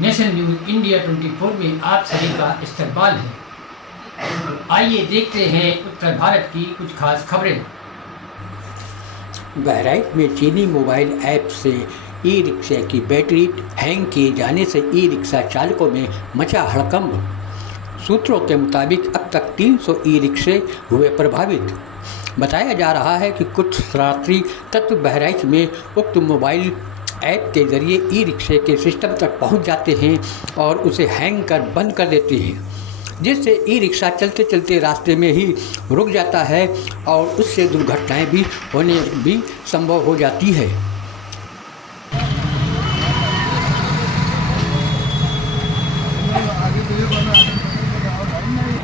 Nation news India 24 में आप सभी का इस्तकबाल है। आइए देखते हैं उत्तर भारत की कुछ खास खबरें। बहराइच में चीनी मोबाइल ऐप से ई रिक्शा की बैटरी हैंग किए जाने से ई रिक्शा चालकों में मचा हड़कंप। सूत्रों के मुताबिक अब तक 300 ई रिक्शे हुए प्रभावित। बताया जा रहा है कि कुछ शरारती तत्व बहराइच में उक्त मोबाइल ऐप के जरिए ई रिक्शे के सिस्टम तक पहुंच जाते हैं और उसे हैंग कर बंद कर देते हैं, जिससे ई रिक्शा चलते चलते रास्ते में ही रुक जाता है और उससे दुर्घटनाएं भी होने भी संभव हो जाती है।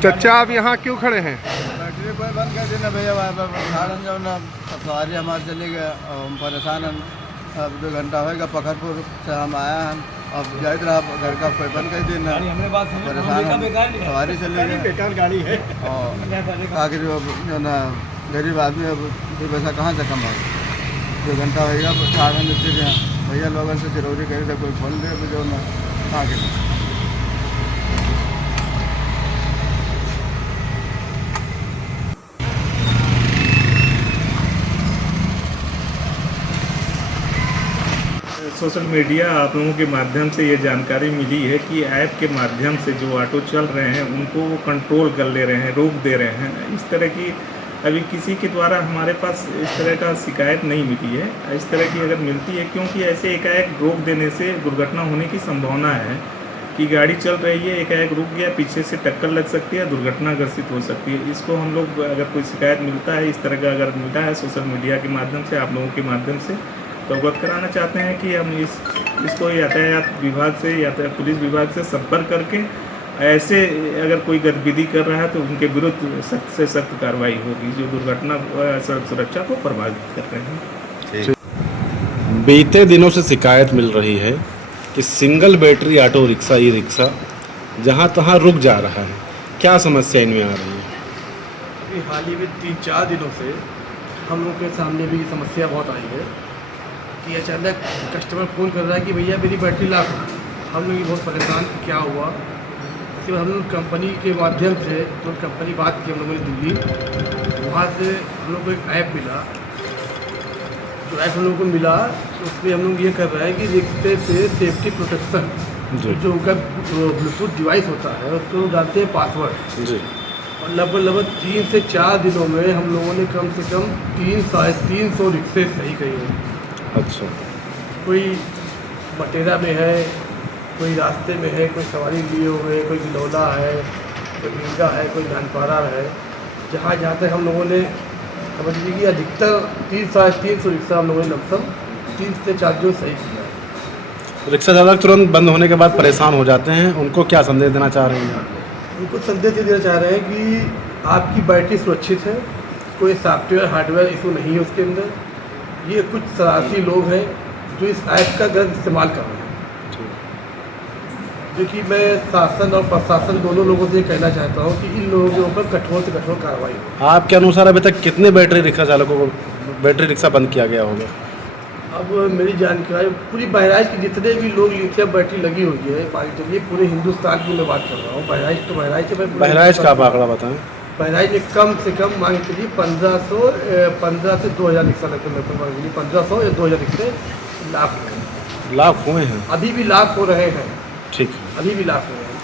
चाचा, आप यहाँ क्यों खड़े हैं? बैटरी पर बंद कर देना भैया, वहाँ जो ना सवारी हमारे चले गए और हम परेशान हैं। अब 2 घंटा होगा पखरपुर से हम आया हैं, अब जाए रहा घर का कोई बंद कर देना, परेशान हम सवारी चले गए, बेकार गाड़ी है और आखिर जो ना गरीब आदमी अब 2 पैसा कहाँ से कमाए। 2 घंटा होगा ठाड़ नीचे भैया लोगों से चिरौरी करी तो कोई खोल दे जो ना कहाँ के सोशल मीडिया आप लोगों के माध्यम से ये जानकारी मिली है कि ऐप के माध्यम से जो ऑटो चल रहे हैं उनको वो कंट्रोल कर ले रहे हैं, रोक दे रहे हैं। इस तरह की अभी किसी के द्वारा हमारे पास इस तरह का शिकायत नहीं मिली है। इस तरह की अगर मिलती है, क्योंकि ऐसे एकाएक रोक देने से दुर्घटना होने की संभावना है कि गाड़ी चल रही है, एकाएक रुक गया, पीछे से टक्कर लग सकती है, दुर्घटना ग्रसित हो सकती है। इसको हम लोग अगर कोई शिकायत मिलता है, इस तरह का अगर मिलता है सोशल मीडिया के माध्यम से, आप लोगों के माध्यम से, तो अवगत कराना चाहते हैं कि हम इसको यातायात विभाग से, यातायात पुलिस विभाग से संपर्क करके ऐसे अगर कोई गतिविधि कर रहा है तो उनके विरुद्ध सख्त से सख्त कार्रवाई होगी जो दुर्घटना सड़क सुरक्षा को प्रभावित कर रहे हैं। बीते दिनों से शिकायत मिल रही है कि single battery auto rickshaw e rickshaw जहाँ तहाँ रुक जा रहा है। क्या समस्या इनमें आ रही है? अभी हाल ही में 3-4 दिनों से हम लोग के सामने भी समस्या बहुत आई है कि अचानक कस्टमर फ़ोन कर रहा है कि भैया मेरी बैटरी लॉक है। हम लोग बहुत परेशान कि क्या हुआ। इसके बाद हम लोग कंपनी के माध्यम से तो कंपनी बात की हम लोगों ने दिल्ली, वहाँ से हम लोग को एक ऐप मिला। जो ऐप हम लोगों को मिला उसमें हम लोग ये कर रहे हैं कि रिक्शे से सेफ्टी प्रोटेक्शन जो उनका ब्लूटूथ डिवाइस होता है उसको डालते हैं पासवर्ड जी। और लगभग 3 से 4 दिनों में हम लोगों ने कम से कम 300 रिक्शे सही किए हैं। अच्छा, कोई बटेरा में है, कोई रास्ते में है, कोई सवारी लिए हुए, कोई गिलौला है, कोई मींगा है, कोई धानपारा है। जहाँ जहाँ तक हम लोगों ने समझ लीजिए कि अधिकतर 300 रिक्शा हम लोगों ने लमसम 3 से 4 दिन सही किया है। रिक्शा चालक तुरंत बंद होने के बाद परेशान हो जाते हैं, उनको क्या संदेश देना चाह रहे हैं? उनको संदेश ये देना चाह रहे हैं कि आपकी बैटरी सुरक्षित है, कोई सॉफ्टवेयर हार्डवेयर इशू नहीं है उसके अंदर। ये कुछ शरारती लोग हैं जो इस ऐप का गलत इस्तेमाल कर रहे हैं, जो कि मैं शासन और प्रशासन दोनों लोगों से कहना चाहता हूँ कि इन लोगों के ऊपर कठोर से कठोर कार्रवाई हो। आपके अनुसार अभी तक कितने बैटरी रिक्शा चालकों को बैटरी रिक्शा बंद किया गया होगा? अब मेरी जानकारी पूरी बहराइच के जितने भी लोग लिथियम बैटरी लगी हुई है, मान के चलिए पूरे हिंदुस्तान की मैं बात कर रहा हूँ। बहराइच तो बहराइच है, बहराइच का आप आंकड़ा बताएं। बहराइच में कम से कम मान के चलिए 1500 से 2000 रिक्शा लगते हैं। 1500 या 2000 रिक्शे लाख हुए हैं। अभी भी लाख हो रहे हैं। ठीक है, अभी भी लाख हो रहे हैं।